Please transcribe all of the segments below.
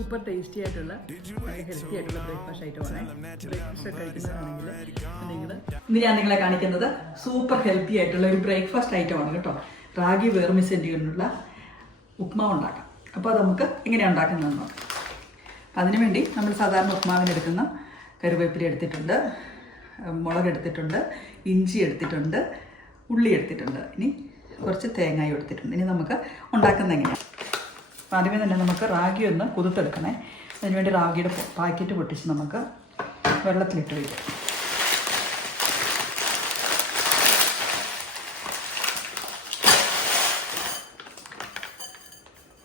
Super tasty ആയിട്ടുള്ള healthy ആയിട്ടുള്ള breakfast ഐറ്റമാണ്. ബ്രേക്ക്ഫാസ്റ്റ് കഴിക്കുന്നവരാണെങ്കിൽ ഇന്ന് ഞാൻ നിങ്ങളെ കാണിക്കുന്നത് സൂപ്പർ ഹെൽത്തി ആയിട്ടുള്ള ഒരു ബ്രേക്ക്ഫാസ്റ്റ് ഐറ്റമാണ് കേട്ടോ. റാഗി വെർമിസെല്ലി കൊണ്ടുള്ള ഉപ്മാവ് ഉണ്ടാക്കാം. അപ്പോൾ അത് നമുക്ക് എങ്ങനെയാണ് ഉണ്ടാക്കുന്നതെന്ന് നോക്കാം. അതിനുവേണ്ടി നമ്മൾ സാധാരണ ഉപ്മാവിനെടുക്കുന്ന കറിവേപ്പില എടുത്തിട്ടുണ്ട്, മുളക് എടുത്തിട്ടുണ്ട്, ഇഞ്ചി എടുത്തിട്ടുണ്ട്, ഉള്ളി എടുത്തിട്ടുണ്ട്, ഇനി കുറച്ച് തേങ്ങയും എടുത്തിട്ടുണ്ട്. ഇനി നമുക്ക് ഉണ്ടാക്കുന്നത് എങ്ങനെയാണ്? അപ്പോൾ ആദ്യമേ തന്നെ നമുക്ക് റാഗി ഒന്ന് കുതിർത്തെടുക്കണേ. അതിനുവേണ്ടി റാഗിയുടെ പാക്കറ്റ് പൊട്ടിച്ച് നമുക്ക് വെള്ളത്തിലിട്ട് വയ്ക്കും.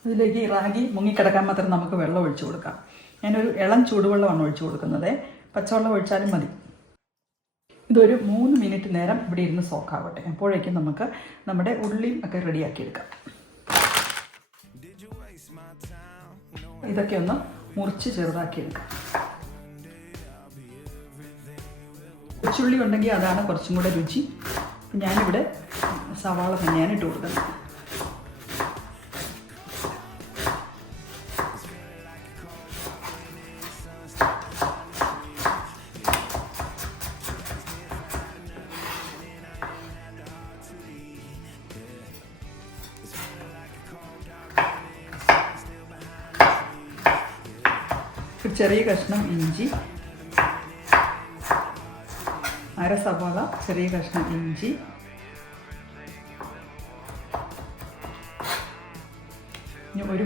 ഇതിലേക്ക് ഈ റാഗി മുങ്ങിക്കിടക്കാൻ മാത്രം നമുക്ക് വെള്ളം ഒഴിച്ചു കൊടുക്കാം. ഞാനൊരു ഇളം ചൂടുവെള്ളമാണ് ഒഴിച്ചു കൊടുക്കുന്നത്. പച്ചവെള്ളം ഒഴിച്ചാലും മതി. ഇതൊരു 3 മിനിറ്റ് നേരം ഇവിടെ ഇരുന്ന് സോക്കാവട്ടെ. അപ്പോഴേക്കും നമുക്ക് നമ്മുടെ ഉള്ളിയും ഒക്കെ റെഡിയാക്കി എടുക്കാം. ഇതൊക്കെ ഒന്ന് മുറിച്ച് ചെറുതാക്കി എടുക്കാം. കൊച്ചുള്ളി ഉണ്ടെങ്കിൽ അതാണ് കുറച്ചും കൂടെ രുചി. ഞാനിവിടെ സവാള തന്നെയാണ് ഇട്ട് കൊടുക്കുന്നത്. ചെറിയ കഷ്ണം ഇഞ്ചി, അര സവാള, ചെറിയ കഷ്ണം ഇഞ്ചി, ഇനി ഒരു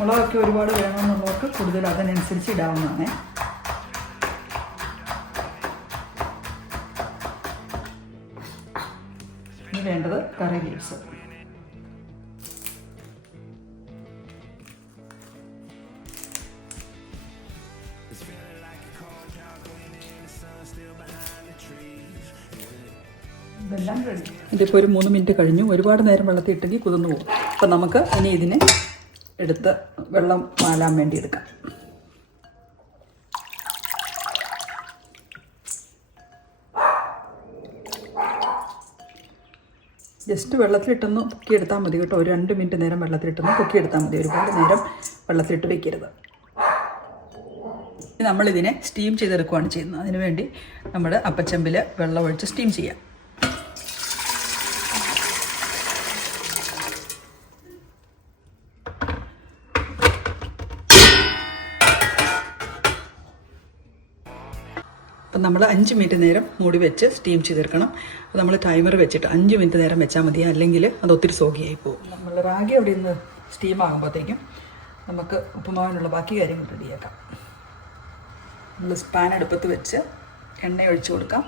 മുളകൊക്കെ ഒരുപാട് വേണമെന്നുള്ളവർക്ക് കൂടുതൽ അതിനനുസരിച്ച് ഇടാവുന്നതാണ്. ഇനി വേണ്ടത് കറി ലീവ്സ്. ഇതെല്ലാം റെഡി. ഇതിപ്പോൾ ഒരു 3 മിനിറ്റ് കഴിഞ്ഞു. ഒരുപാട് നേരം വെള്ളത്തിൽ ഇട്ടെങ്കിൽ കുതിർന്നു പോകും. അപ്പം നമുക്ക് ഇനി ഇതിനെ എടുത്ത് വെള്ളം മാലാൻ വേണ്ടി എടുക്കാം. ജസ്റ്റ് വെള്ളത്തിലിട്ടൊന്ന് പൊക്കിയെടുത്താൽ മതി കേട്ടോ. ഒരു 2 മിനിറ്റ് നേരം വെള്ളത്തിലിട്ടൊന്ന് പൊക്കിയെടുത്താൽ മതി. ഒരുപാട് നേരം വെള്ളത്തിലിട്ട് വെക്കരുത്. നമ്മളിതിനെ സ്റ്റീം ചെയ്തെടുക്കുകയാണ് ചെയ്യുന്നത്. അതിനുവേണ്ടി നമ്മൾ അപ്പച്ചമ്പിൽ വെള്ളം ഒഴിച്ച് സ്റ്റീം ചെയ്യാം. അപ്പം നമ്മൾ 5 മിനിറ്റ് നേരം മൂടി വെച്ച് സ്റ്റീം ചെയ്തെടുക്കണം. അപ്പോൾ നമ്മൾ ടൈമർ വെച്ചിട്ട് 5 മിനിറ്റ് നേരം വെച്ചാൽ മതി, അല്ലെങ്കിൽ അത് ഒത്തിരി സോഗിയായി പോകും. നമ്മൾ റാഗി അവിടെ നിന്ന് സ്റ്റീം ആകുമ്പോഴത്തേക്കും നമുക്ക് ഉപ്പുമാവിനുള്ള ബാക്കി കാര്യങ്ങൾ റെഡിയാക്കാം. നമ്മൾ പാൻ അടുപ്പത്ത് വെച്ച് എണ്ണ ഒഴിച്ചു കൊടുക്കാം.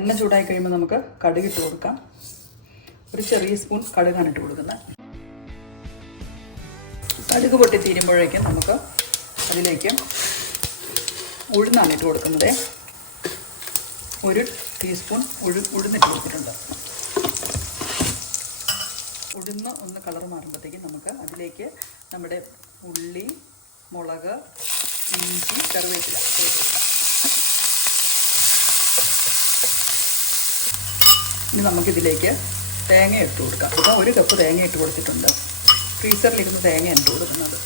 എണ്ണ ചൂടായി കഴിയുമ്പോൾ നമുക്ക് കടുകിട്ട് കൊടുക്കാം. ഒരു ചെറിയ സ്പൂൺ കടുകാണ് ഇട്ട് കൊടുക്കുന്നത്. കടുക് പൊട്ടി തീരുമ്പോഴേക്കും നമുക്ക് അതിലേക്ക് ഉഴുന്നാണ് ഇട്ട് കൊടുക്കുന്നത്. 1 ടീസ്പൂൺ ഉഴുന്നിട്ട് കൊടുത്തിട്ടുണ്ട്. ഉഴുന്ന് ഒന്ന് കളർ മാറുമ്പോഴത്തേക്കും നമുക്ക് അതിലേക്ക് നമ്മുടെ ഉള്ളി, മുളക്, ഇഞ്ചി, കറിവേപ്പില കൊടുക്കാം. ഇനി നമുക്കിതിലേക്ക് തേങ്ങ ഇട്ട് കൊടുക്കാം. അപ്പോൾ 1 കപ്പ് തേങ്ങ ഇട്ട് കൊടുത്തിട്ടുണ്ട്. ഫ്രീസറിലിരുന്ന് തേങ്ങ ഇട്ട് കൊടുക്കുന്നത്.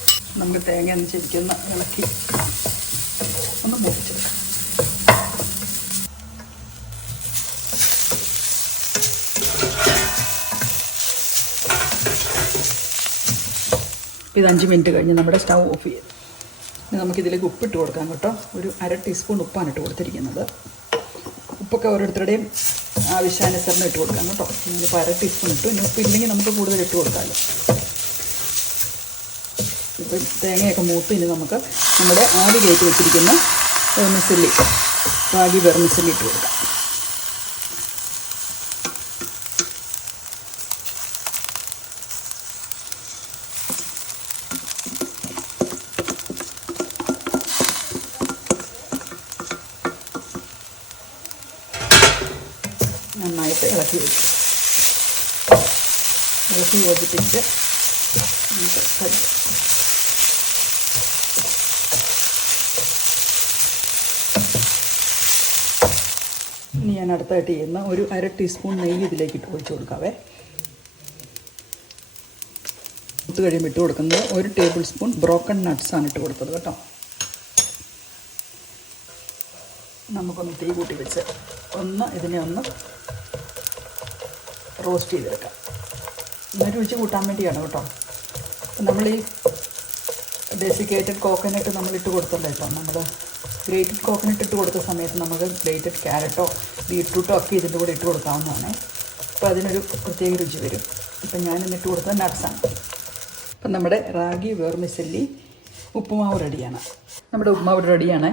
നമുക്ക് തേങ്ങ ഒന്ന് ശരിക്കൊന്ന് ഇളക്കി ഒന്ന് മൂപ്പിച്ചെടുക്കാം. ഇത് 5 മിനിറ്റ് കഴിഞ്ഞ് നമ്മുടെ സ്റ്റൗ ഓഫ് ചെയ്യും. ഇനി നമുക്കിതിലേക്ക് ഉപ്പിട്ട് കൊടുക്കാം കേട്ടോ. ഒരു 1/2 ടീസ്പൂൺ ഉപ്പാണ് ഇട്ട് കൊടുത്തിരിക്കുന്നത്. ഉപ്പൊക്കെ ഓരോരുത്തരുടെയും ആവശ്യാനുസരണം ഇട്ട് കൊടുക്കാം കേട്ടോ. ഞാനിപ്പോൾ 1/2 ടീസ്പൂൺ ഇട്ടു. ഇനി ഉപ്പില്ലെങ്കിൽ നമുക്ക് കൂടുതൽ ഇട്ട് കൊടുക്കാമല്ലോ. ഇപ്പം തേങ്ങയൊക്കെ മൂത്ത് ഇനി നമുക്ക് നമ്മുടെ ആവി കയറ്റി വെച്ചിരിക്കുന്ന റാഗി വെർമിസെല്ലി ഇട്ട് കൊടുക്കാം. നന്നായിട്ട് ഇളക്കി യോജിപ്പിച്ച് നമുക്ക് കഴിക്കാം. ഇനി ഞാൻ അടുത്തായിട്ട് ചെയ്യുന്ന ഒരു 1/2 ടീസ്പൂൺ നെയ്യ് ഇതിലേക്ക് ഇട്ട് ഒഴിച്ച് കൊടുക്കാവേ. ഇത് കഴിയുമ്പോൾ ഇട്ട് കൊടുക്കുന്നത് 1 ടേബിൾ സ്പൂൺ ബ്രോക്കൺ നട്ട്സാണ് ഇട്ട് കൊടുത്തത് കേട്ടോ. നമുക്കൊന്ന് തീ കൂട്ടി വെച്ച് ഇതിനെ ഒന്ന് റോസ്റ്റ് ചെയ്തെടുക്കാം. എന്നിട്ട് രുചി കൂട്ടാൻ വേണ്ടിയാണ് കേട്ടോ. അപ്പം നമ്മൾ ഈ ഡെസിക്കേറ്റഡ് കോക്കനട്ട് നമ്മളിട്ട് കൊടുത്തല്ലോ കേട്ടോ. നമ്മൾ ഗ്രേറ്റഡ് കോക്കനട്ട് ഇട്ട് കൊടുത്ത സമയത്ത് നമുക്ക് ഗ്രേറ്റഡ് ക്യാരറ്റോ ബീട്രൂട്ടോ ഒക്കെ ഇതിൻ്റെ കൂടെ ഇട്ട് കൊടുക്കാവുന്നതാണ്. അപ്പോൾ അതിനൊരു പ്രത്യേക രുചി വരും. ഇപ്പം ഞാനിന്നിട്ട് കൊടുത്തത് നട്ട്സാണ്. അപ്പം നമ്മുടെ റാഗി വെർമിസെല്ലി ഉപ്പുമാവ് റെഡിയാണ്. നമ്മുടെ ഉപ്പുമാവ് റെഡിയാണ്.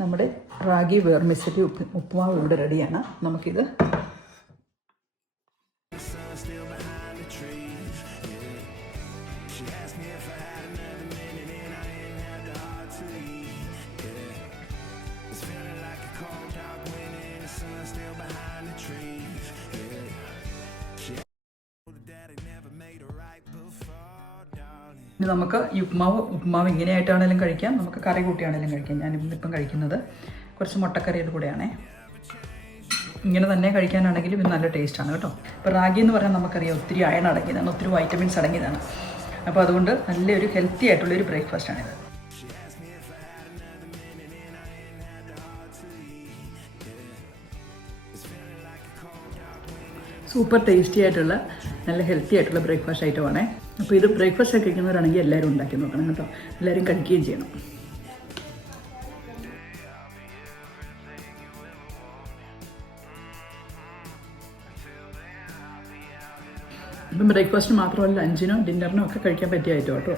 നമ്മുടെ റാഗി വെർമിസെല്ലി ഉപ്പുമാവ് ഇവിടെ റെഡിയാണ്. നമുക്കിത് ഇനി നമുക്ക് ഈ ഉപ്പുമാവ് ഇങ്ങനെയായിട്ടാണെങ്കിലും കഴിക്കാം, നമുക്ക് കറി കൂട്ടിയാണെങ്കിലും കഴിക്കാം. ഞാനിപ്പം കഴിക്കുന്നത് കുറച്ച് മുട്ടക്കറിയുടെ കൂടെയാണേ. ഇങ്ങനെ തന്നെ കഴിക്കാനാണെങ്കിലും ഇത് നല്ല ടേസ്റ്റാണ് കേട്ടോ. ഇപ്പോൾ റാഗി എന്ന് പറഞ്ഞാൽ നമുക്കറിയാം ഒത്തിരി അയൺ അടങ്ങിയതാണ്, ഒത്തിരി വൈറ്റമിൻസ് അടങ്ങിയതാണ്. അപ്പോൾ അതുകൊണ്ട് നല്ലൊരു ഹെൽത്തി ആയിട്ടുള്ളൊരു ബ്രേക്ക്ഫാസ്റ്റാണിത്. സൂപ്പർ ടേസ്റ്റി ആയിട്ടുള്ള നല്ല ഹെൽത്തി ആയിട്ടുള്ള ബ്രേക്ക്ഫാസ്റ്റ് ഐറ്റമാണേ. അപ്പോൾ ഇത് ബ്രേക്ക്ഫാസ്റ്റ് ഒക്കെ കഴിക്കുന്നവരാണെങ്കിൽ എല്ലാവരും ഉണ്ടാക്കി നോക്കണം കേട്ടോ. എല്ലാവരും കഴിക്കുകയും ചെയ്യണം. ഇപ്പം ബ്രേക്ക്ഫാസ്റ്റ് മാത്രമല്ല ലഞ്ചിനോ ഡിന്നറിനോ ഒക്കെ കഴിക്കാൻ പറ്റിയ ഐറ്റം കേട്ടോ.